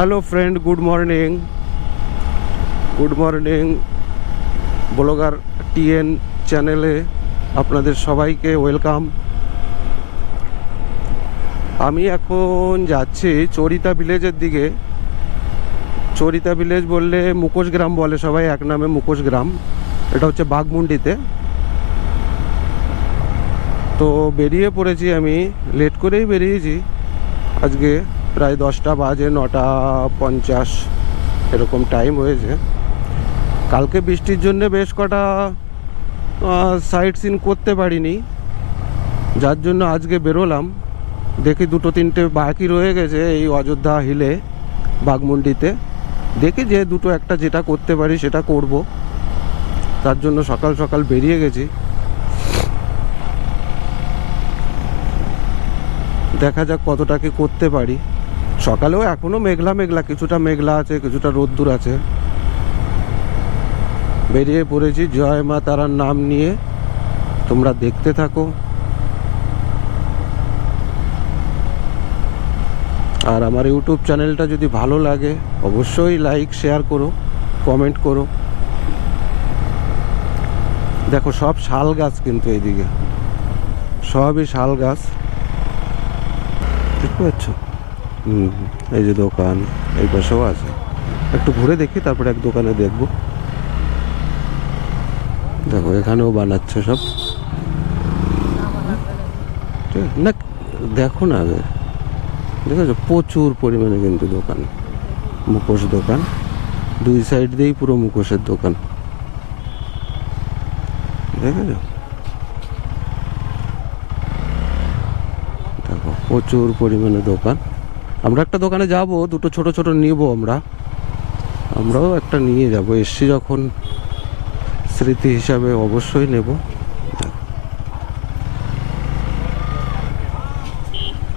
Hello friend good morning good morning blogger TN চ্যানেলে আপনাদের সবাইকে ওয়েলকাম আমি এখন যাচ্ছি চরিতা ভিলেজের দিকে। চরিতা ভিলেজ বললে মুখোশ গ্রাম বলে সবাই, এক নামে মুখোশ গ্রাম। এটা হচ্ছে বাঘমুন্ডিতে। তো বেরিয়ে পড়েছি আমি। লেট করেই বেরিয়েছি আজকে। প্রায় দশটা বাজে, নটা পঞ্চাশ এরকম টাইম হয়েছে। কালকে বৃষ্টির জন্য বেশ কটা সাইট সিন করতে পারিনি। যার জন্য আজকে বেরোলাম। দেখি দুটো তিনটে বাকি রয়ে গেছে এই অযোধ্যা হিলে বাঘমুন্ডিতে। দেখি যে দুটো একটা যেটা করতে পারি সেটা করব। তার জন্য সকাল সকাল বেরিয়ে গেছি। দেখা যাক কতটা কি করতে পারি। সকালেও এখনও মেঘলা মেঘলা, কিছুটা মেঘলা আছে, কিছুটা রোদ্দুর আছে। বেরিয়ে পড়েছি জয় মা তারার নাম নিয়ে। তোমরা দেখতে থাকো। আর আমার ইউটিউব চ্যানেলটা যদি ভালো লাগে, অবশ্যই লাইক, শেয়ার করো, কমেন্ট করো। দেখো, সব শাল গাছ কিন্তু এইদিকে। সবই শাল গাছ। দেখতে পাচ্ছ? হুম। এই যে দোকান, এই পাশেও আছে। একটু ঘুরে দেখি, তারপরে এক দোকানে দেখব। দেখো, এখানেও বানাচ্ছে সব। ঠিক, না, দেখো না আগে। দেখেছ? প্রচুর পরিমাণে কিন্তু দোকান। মুখোশ দোকান। দুই সাইড দিয়েই পুরো মুখোশের দোকান। দেখেছ? দেখো, প্রচুর পরিমাণে দোকান। আমরা একটা দোকানে যাব, দুটো ছোট ছোট নিব আমরা। আমরাও একটা নিয়ে যাব, এসছি যখন স্মৃতি হিসাবে অবশ্যই নেব।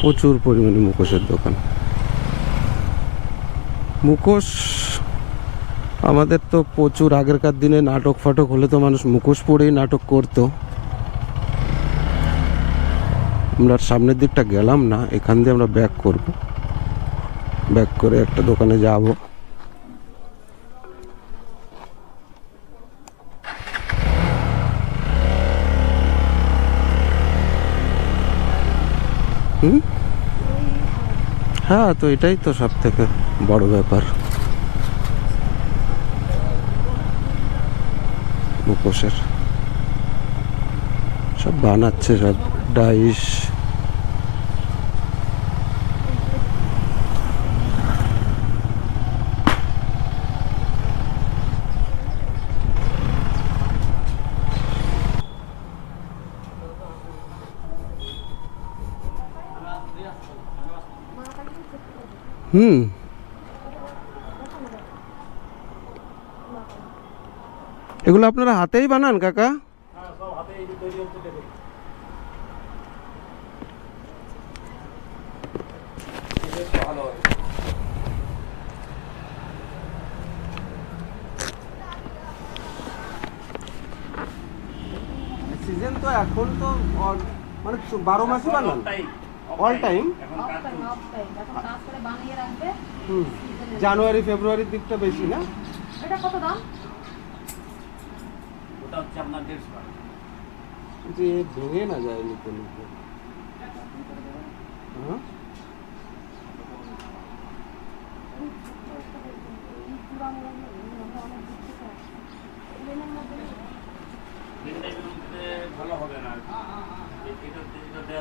প্রচুর পরিমাণে মুখোশের দোকান। মুখোশ আমাদের তো প্রচুর, আগেরকার দিনে নাটক ফাটক হলে তো মানুষ মুখোশ পরেই নাটক করতো। আমরা সামনের দিকটা গেলাম না, এখান দিয়ে আমরা ব্যাক করব। ব্যাক করে একটা দোকানে যাব। হুম? হ্যাঁ তো এটাই তো সব থেকে বড় ব্যাপার। মুখোশের। সব বানাচ্ছে সব, ডাইস হুম এগুলো আপনারা হাতেই বানান কাকা। সিজন তো এখন তো মানে বারো মাসই বানান। অল টাইম হুম। জানুয়ারি ফেব্রুয়ারির দিকটা বেশি না? এটা কত দাম ওটা হচ্ছে আপনার দেড়শো টাকা যে ভেঙে না যায় নিতে নিতে হ্যাঁ তিন টাইপের মধ্যে ভালো হবে না এ- এটা এটা দেওয়া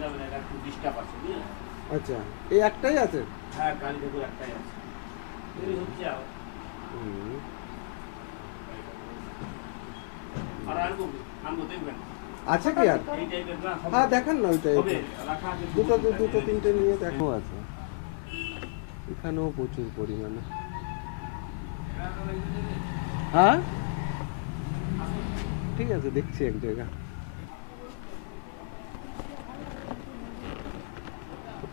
যাবে না এটা একটু ডিস্টার্ব আছে বুঝলেন আচ্ছা এই একটাই আছে? হ্যাঁ কালী ঠাকুর একটাই আছে তৈরি হচ্ছে আর হুম। আর আনব আনব দেখবেন। আছে কি আর। হ্যাঁ দেখান না ওইটাই। দুটো। দু- দুটো তিনটে নিয়ে দেখো আছে। এখানেও প্রচুর পরিমাণে। হ্যাঁ? ঠিক আছে দেখছি এক জায়গা।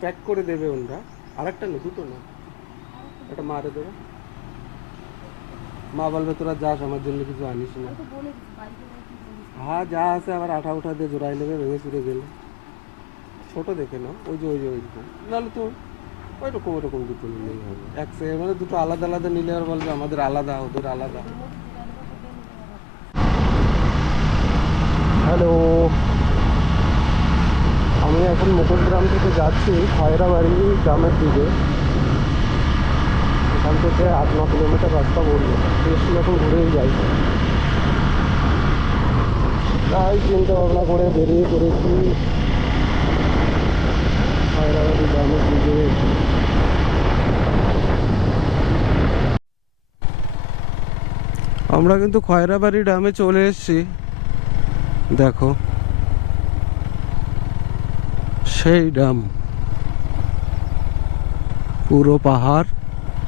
প্যাক করে দেবে ওনরা আরেকটা না দুটো না? একটা মারে দেবে মা বলবে তোরা যাস আমার জন্য কিছু আনিস না। হ্যাঁ যা আছে আবার আঠা উঠা দিয়ে জোড়াই নেবে, ভেঙে চুরে গেলে। ছোট দেখে নাও, ওই যে ওই যে ওই যে নাহলে তো ওই ওইরকম ওরকম দুটো নিলেই হবে। এক সে মানে দুটো আলাদা আলাদা নিলে আর বলবে আমাদের আলাদা, ওদের আলাদা। হ্যালো। আমি এখন মুকুটগ্রাম থেকে যাচ্ছি খয়রাবাড়ি গ্রামের দিকে। এখান থেকে আট, ন কিলোমিটার রাস্তা বলল। বেশি এখন ঘুরেই যাই। তাই চিন্তা ভাবনা করে বেরিয়ে পড়েছি। দিকে। আমরা কিন্তু খয়রাবাড়ি ড্যামে চলে এসেছি। দেখো। সেই ড্যাম। পুরো পাহাড়।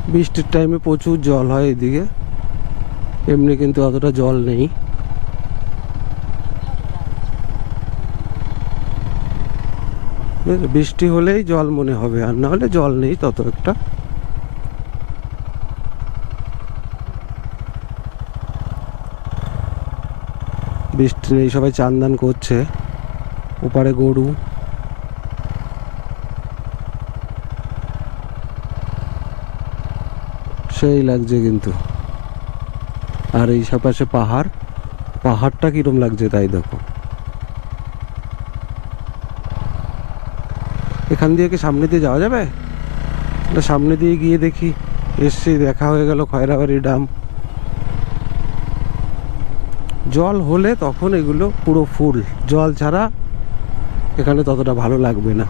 বৃষ্টির টাইমে প্রচুর জল হয় এদিকে। এমনি কিন্তু অতটা জল নেই। বৃষ্টি হলেই জল মনে হবে, আর না হলে জল নেই তত একটা। বৃষ্টি নেই, সবাই চান দান করছে। ওপারে গরু। সেই লাগছে কিন্তু। আর এই পাশে পাহাড়। পাহাড়টা কিরম লাগছে তাই দেখো। এখান দিয়ে কি সামনে দিয়ে যাওয়া যাবে? না সামনে দিয়ে গিয়ে দেখি এসছি দেখা হয়ে গেল খয়রাবাড়ি ড্যাম। জল হলে তখন এগুলো পুরো ফুল। জল ছাড়া এখানে ততটা ভালো লাগবে না?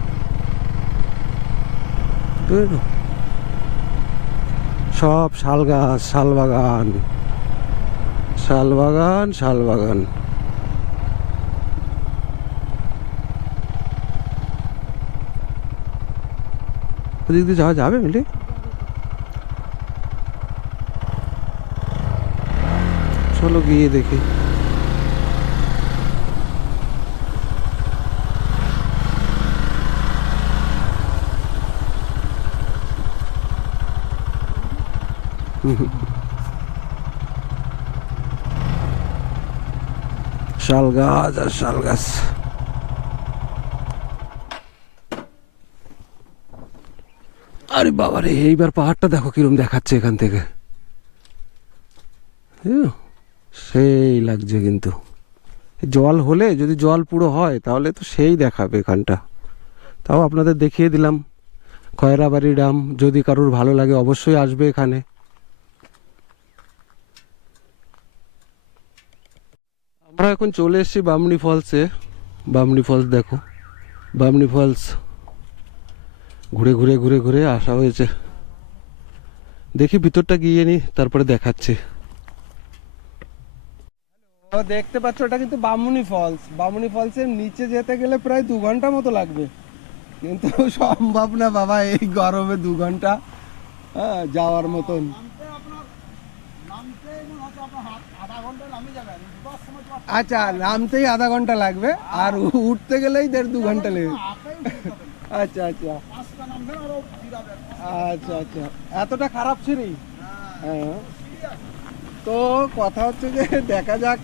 সব শাল গাছ, শাল বাগান। শাল বাগান শাল বাগান। ওদিক দিয়ে যাওয়া যাবে মিলি? চলো গিয়ে দেখি। শাল গাছ আর শাল গাছ। আরে বাবারে এইবার পাহাড়টা দেখো কিরম দেখাচ্ছে এখান থেকে? সেই লাগছে কিন্তু। জল হলে যদি জল পুরো হয়, তাহলে তো সেই দেখাবে এখানটা। তাও আপনাদের দেখিয়ে দিলাম। খয়রাবাড়ি ড্যাম, যদি কারোর ভালো লাগে অবশ্যই আসবে এখানে। আমরা এখন চলে এসেছি বামনি ফলসে। বামনি ফলস দেখো। বামনি ফলস ঘুরে ঘুরে ঘুরে ঘুরে আসা হয়েছে। দেখি ভিতরটা গিয়ে নি তারপরে দেখাচ্ছি। দেখতে পাচ্ছ ওটা কিন্তু বামুনি ফলস বামুনি ফলসের নিচে যেতে গেলে প্রায় দু ঘণ্টা মতো লাগবে। কিন্তু সম্ভব না বাবা এই গরমে দু ঘণ্টা হ্যাঁ, যাওয়ার মতন। আচ্ছা নামতেই আধা ঘণ্টা লাগবে আর উঠতে গেলেই দেড় দু ঘণ্টা লেগে আচ্ছা আচ্ছা। আচ্ছা আচ্ছা। এতটা খারাপ ছিলি হ্যাঁ। তো কথা হচ্ছে যে, দেখা যাক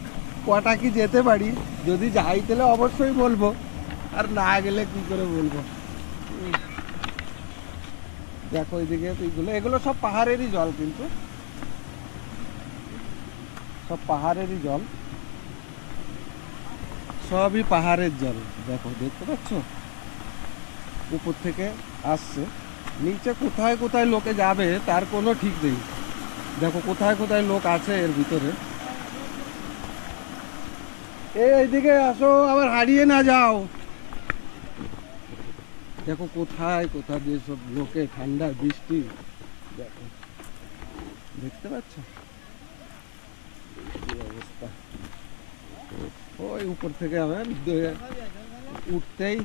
কটা কি যেতে পারি। যদি যাই তাহলে অবশ্যই বলব। আর না গেলে কি করে বলব? দেখো এইদিকে এইগুলো এগুলো সব পাহাড়েরই জল কিন্তু। সব পাহাড়েরই জল। সবই পাহাড়ের জল। দেখো, দেখতে পাচ্ছ? উপর থেকে আসছে। নিচে কোথায় কোথায় লোকে যাবে তার কোনো ঠিক নেই। দেখো কোথায় কোথায় লোক আছে এর ভিতরে। এই এইদিকে আসো, আবার হারিয়ে না যাও। দেখো কোথায় কোথায় দিয়ে সব লোকে, ঠান্ডা, বৃষ্টি। দেখো। দেখতে পাচ্ছ? অবস্থা? ওই উপর থেকে আবার উঠতেই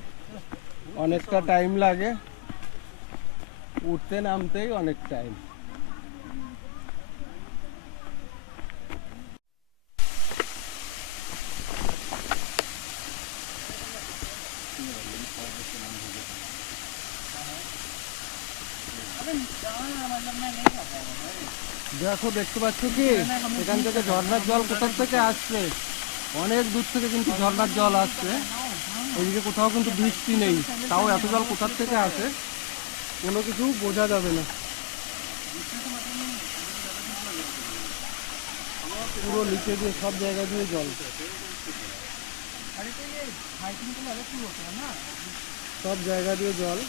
অনেকটা টাইম লাগে। উঠতে নামতেই অনেক টাইম দেখো, দেখতে পাচ্ছ কি? এখান থেকে ঝর্ণার জল কোথার থেকে আসছে? অনেক দূর থেকে কিন্তু ঝর্ণার জল আসছে। ওইদিকে কোথাও কিন্তু বৃষ্টি নেই। তাও এত জল কোথার থেকে আসে? কোনো কিছু বোঝা যাবে না। পুরো নিচে দিয়ে সব জায়গা দিয়ে জল। সব জায়গা দিয়ে জল।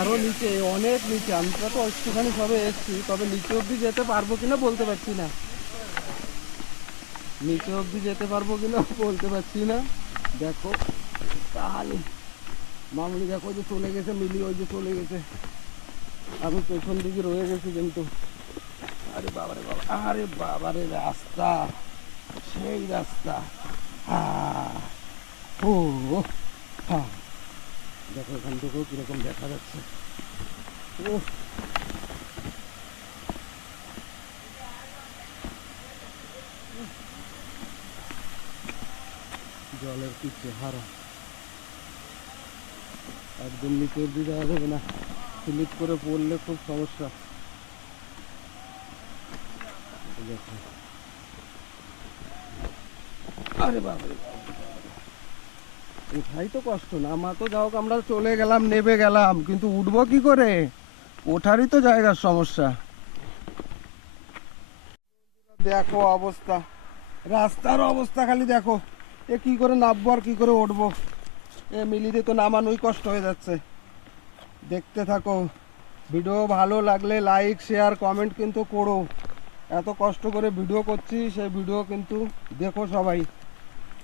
আরও নিচে, অনেক নিচে। আমরা তো একটুখানি সবে এসছি, তবে নিচে অব্দি যেতে পারব কিনা বলতে পারছি না। নিচে অব্দি যেতে পারব কিনা বলতে পারছি না। দেখো, তাহলে মামুনি দেখো যে চলে গেছে, মিলি ওই যে চলে গেছে। আমি পেছন দিকে রয়ে গেছি কিন্তু। আরে বাবারে বাবা, আরে বাবারে রাস্তা, সেই রাস্তা। ও হ্যাঁ দেখো এখান থেকেও কীরকম দেখা যাচ্ছে। ও জলের কি চেহারা। একদম নিচে অব্দি যাওয়া যাবে না। স্লিপ করে পড়লে খুব সমস্যা। আরে তো কষ্ট না তো যাও আমরা চলে গেলাম, নেবে গেলাম, কিন্তু উঠবো কি করে? ওঠারই তো জায়গার সমস্যা। দেখো অবস্থা, রাস্তার অবস্থা খালি দেখো, এ কি করে নামবো আর কি করে উঠবো? মিলিতে তো নামানোই কষ্ট হয়ে যাচ্ছে। দেখতে থাকো। ভিডিও ভালো লাগলে লাইক শেয়ার কমেন্ট কিন্তু করো। এত কষ্ট করে ভিডিও করছি, সেই ভিডিও কিন্তু দেখো সবাই।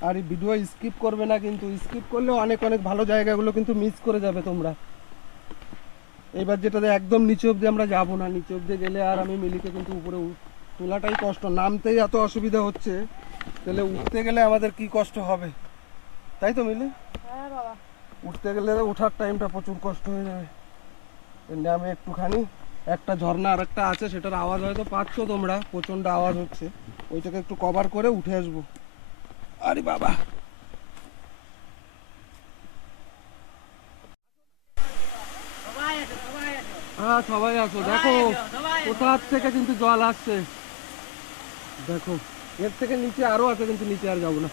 আর এই ভিডিও স্কিপ করবে না কিন্তু স্কিপ করলে অনেক অনেক ভালো জায়গাগুলো কিন্তু মিস করে যাবে তোমরা। এবার যেটাতে একদম নিচে অব্দি আমরা যাব না। নিচে অব্দি গেলে আর আমি মিলিকে কিন্তু উপরে তোলাটাই কষ্ট। নামতেই এত অসুবিধা হচ্ছে, তাহলে উঠতে গেলে আমাদের কি কষ্ট হবে? তাই তো মিলি? উঠতে গেলে ওঠার টাইমটা প্রচুর কষ্ট হয়ে যাবে। নামে একটুখানি একটা ঝর্ণা আর একটা আছে সেটার আওয়াজ হয়তো পাচ্ছ তোমরা প্রচণ্ড আওয়াজ হচ্ছে। ওইটাকে একটু কভার করে উঠে আসব। আরে বাবা! হ্যাঁ সবাই আসো। দেখো কোথার থেকে কিন্তু জল আসছে। দেখো এর থেকে নিচে আরও আছে কিন্তু নিচে আর যাব না।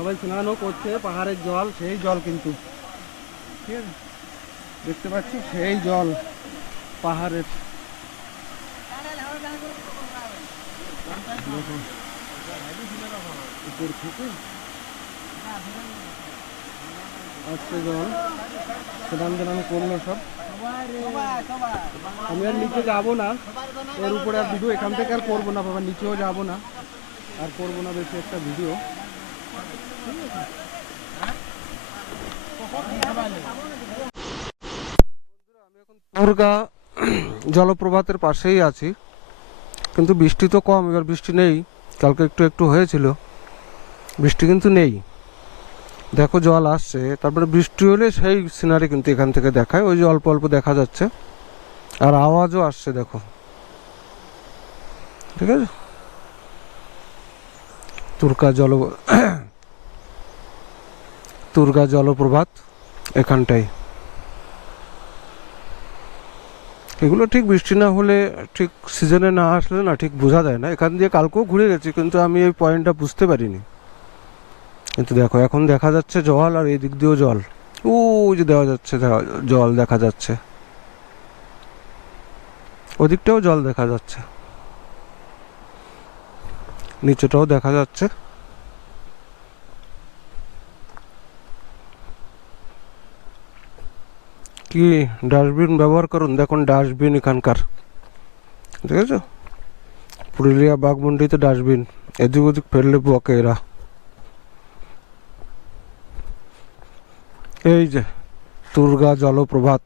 সবাই স্নানও করছে, পাহাড়ের জল, সেই জল কিন্তু। ঠিক আছে? দেখতে পাচ্ছি সেই জল পাহাড়ের। উপর থেকে আসছে জল। স্নান টান করল সব। আমি আর নিচে যাব না। এর উপরে আর ভিডিও এখান থেকে আর করব না, বাবা, নিচেও যাব না। আর করব না বেশি একটা ভিডিও। দুর্গা জলপ্রপাতের পাশেই আছি, কিন্তু বৃষ্টি তো কম, এবার বৃষ্টি নেই, কালকে একটু একটু হয়েছিল, বৃষ্টি কিন্তু নেই। দেখো জল আসছে, তারপরে বৃষ্টি হলে সেই সিনারি কিন্তু এখান থেকে দেখায়, ওই যে অল্প অল্প দেখা যাচ্ছে, আর আওয়াজও আসছে, দেখো। ঠিক আছে? তুর্কা জল তুর্গা জলপ্রপাত এখানটাই। এগুলো ঠিক বৃষ্টি না হলে ঠিক সিজনে না আসলে না ঠিক বোঝা যায় না। এখান দিয়ে কালকেও ঘুরে গেছি, কিন্তু আমি এই পয়েন্টটা বুঝতে পারিনি। কিন্তু দেখো, এখন দেখা যাচ্ছে জল আর এই দিক দিয়েও জল। ও যে দেওয়া যাচ্ছে জল দেখা যাচ্ছে। ওদিকটাও জল দেখা যাচ্ছে। নিচেটাও দেখা যাচ্ছে। কি ডাস্টবিন ব্যবহার করুন? দেখুন ডাস্টবিন এখানকার। ঠিক আছে পুরুলিয়া বাঘমুন্ডিতে ডাস্টবিন এদিক ওদিক ফেললে বকে এরা। এই যে, দুর্গা জলপ্রপাত।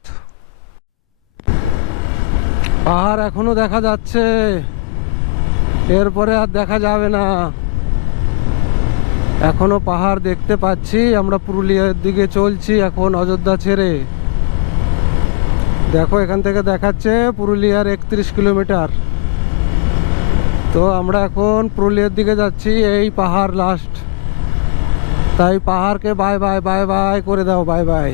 পাহাড় এখনও দেখা যাচ্ছে। এরপরে আর দেখা যাবে না। এখনও পাহাড় দেখতে পাচ্ছি। আমরা পুরুলিয়ার দিকে চলছি এখন অযোধ্যা ছেড়ে। দেখো, এখান থেকে দেখাচ্ছে পুরুলিয়ার একত্রিশ কিলোমিটার। তো আমরা এখন পুরুলিয়ার দিকে যাচ্ছি, এই পাহাড় লাস্ট তাই পাহাড়কে বাই বাই বাই বাই করে দাও বাই বাই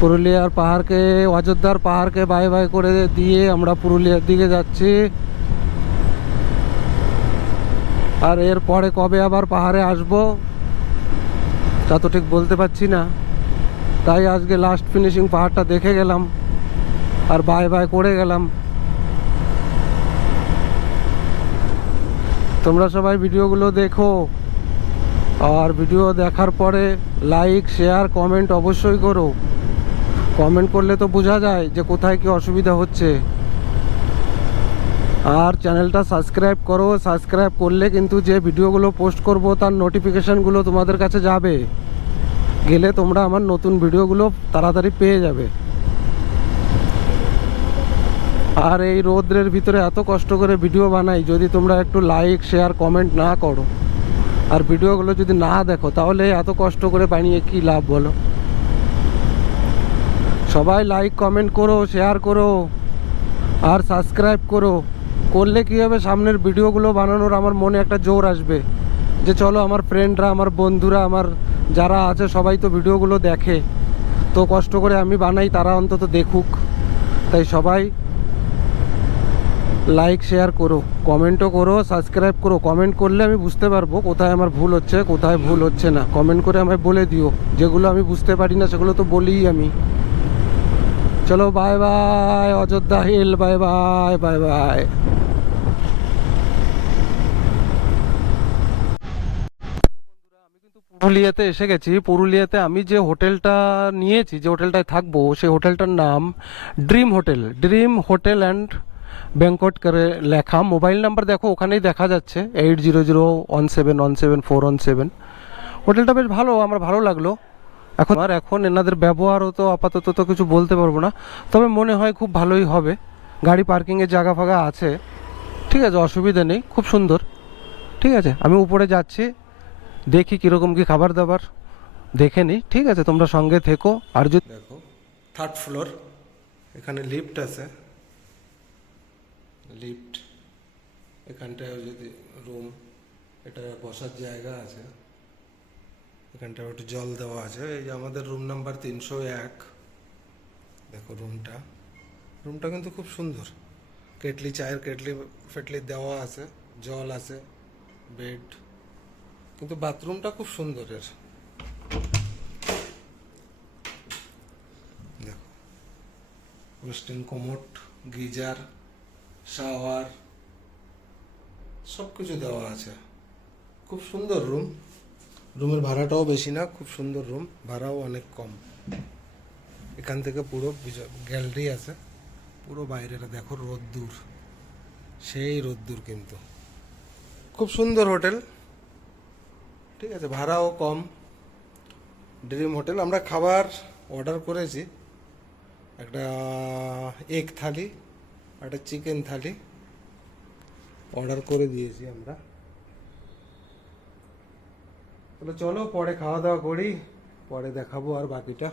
পুরুলিয়ার পাহাড়কে, অযোধ্যার পাহাড়কে বাই বাই করে দিয়ে আমরা পুরুলিয়ার দিকে যাচ্ছি। আর এরপরে কবে আবার পাহাড়ে আসব, তা তো ঠিক বলতে পারছি না। তাই আজকে লাস্ট ফিনিশিং পাহাড়টা দেখে গেলাম আর বাই বাই করে গেলাম। তোমরা সবাই ভিডিওগুলো দেখো আর ভিডিও দেখার পরে লাইক শেয়ার কমেন্ট অবশ্যই করো। কমেন্ট করলে তো বোঝা যায় যে কোথায় কি অসুবিধা হচ্ছে। আর চ্যানেলটা সাবস্ক্রাইব করো। সাবস্ক্রাইব করলে কিন্তু যে ভিডিওগুলো পোস্ট করব তার নোটিফিকেশানগুলো তোমাদের কাছে যাবে। গেলে তোমরা আমার নতুন ভিডিওগুলো তাড়াতাড়ি পেয়ে যাবে। আর এই রৌদ্রের ভিতরে এত কষ্ট করে ভিডিও বানাই, যদি তোমরা একটু লাইক শেয়ার কমেন্ট না করো, আর ভিডিওগুলো যদি না দেখো, তাহলে এত কষ্ট করে বানিয়ে কি লাভ বলো? সবাই লাইক কমেন্ট করো শেয়ার করো, আর সাবস্ক্রাইব করো। করলে কী হবে, সামনের ভিডিওগুলো বানানোর আমার মনে একটা জোর আসবে, যে চলো আমার ফ্রেন্ডরা আমার বন্ধুরা, আমার যারা আছে সবাই তো ভিডিওগুলো দেখে। তো কষ্ট করে আমি বানাই, তারা অন্তত দেখুক। তাই সবাই লাইক শেয়ার করো কমেন্টও করো সাবস্ক্রাইব করো। কমেন্ট করলে আমি বুঝতে পারব কোথায় আমার ভুল হচ্ছে, কোথায় ভুল হচ্ছে না। কমেন্ট করে আমায় বলে দিও। যেগুলো আমি বুঝতে পারি না, সেগুলো তো বলিই আমি। চলো bye bye Ayodhya hill bye bye bye bye পুরুলিয়াতে এসে গেছি। পুরুলিয়াতে আমি যে হোটেলটা নিয়েছি, যে হোটেলটায় থাকব, সেই হোটেলটার নাম Dream Hotel. Dream Hotel and Banquet করে লেখা। মোবাইল নাম্বার দেখো, ওখানেই দেখা যাচ্ছে। Eight zero zero one seven one seven four one seven. হোটেলটা বেশ ভালো, আমার ভালো লাগল। এখন আর এখন এনাদের ব্যবহারও তো আপাতত তো কিছু বলতে পারব না। তবে মনে হয় খুব ভালোই হবে। গাড়ি পার্কিংয়ের জায়গা ফাগা আছে। ঠিক আছে, অসুবিধা নেই, খুব সুন্দর। ঠিক আছে, আমি উপরে যাচ্ছি। দেখি কীরকম কি খাবার দাবার। দেখে নিই ঠিক আছে, তোমরা সঙ্গে থেকো। আর যদি দেখো থার্ড ফ্লোর এখানে লিফট আছে। লিফট এখানটায় যদি রুম এটা বসার জায়গা আছে। এখানটায় একটু জল দেওয়া আছে। এই যে আমাদের রুম নাম্বার তিনশো এক। দেখো রুমটা রুমটা কিন্তু খুব সুন্দর। কেটলি, চায়ের কেটলি, ফেটলি দেওয়া আছে। জল আছে। বেড কিন্তু বাথরুমটা খুব সুন্দরের। দেখো, ওয়েস্টার্ন কোমোট, গিজার, শাওয়ার সব কিছু দেওয়া আছে। খুব সুন্দর রুম। রুমের ভাড়াটাও বেশি না, খুব সুন্দর রুম, ভাড়াও অনেক কম। এখান থেকে পুরো গ্যালারি আছে। পুরো বাইরেটা দেখো রোদ্দুর। সেই রোদ্দুর কিন্তু। খুব সুন্দর হোটেল। ঠিক আছে, ভাড়াও কম। ড্রিম হোটেল আমরা খাবার অর্ডার করেছি। একটা এগ থালি, একটা চিকেন থালি অর্ডার করে দিয়েছি আমরা। তাহলে চলো, পরে খাওয়া দাওয়া করি, পরে দেখাবো আর বাকিটা।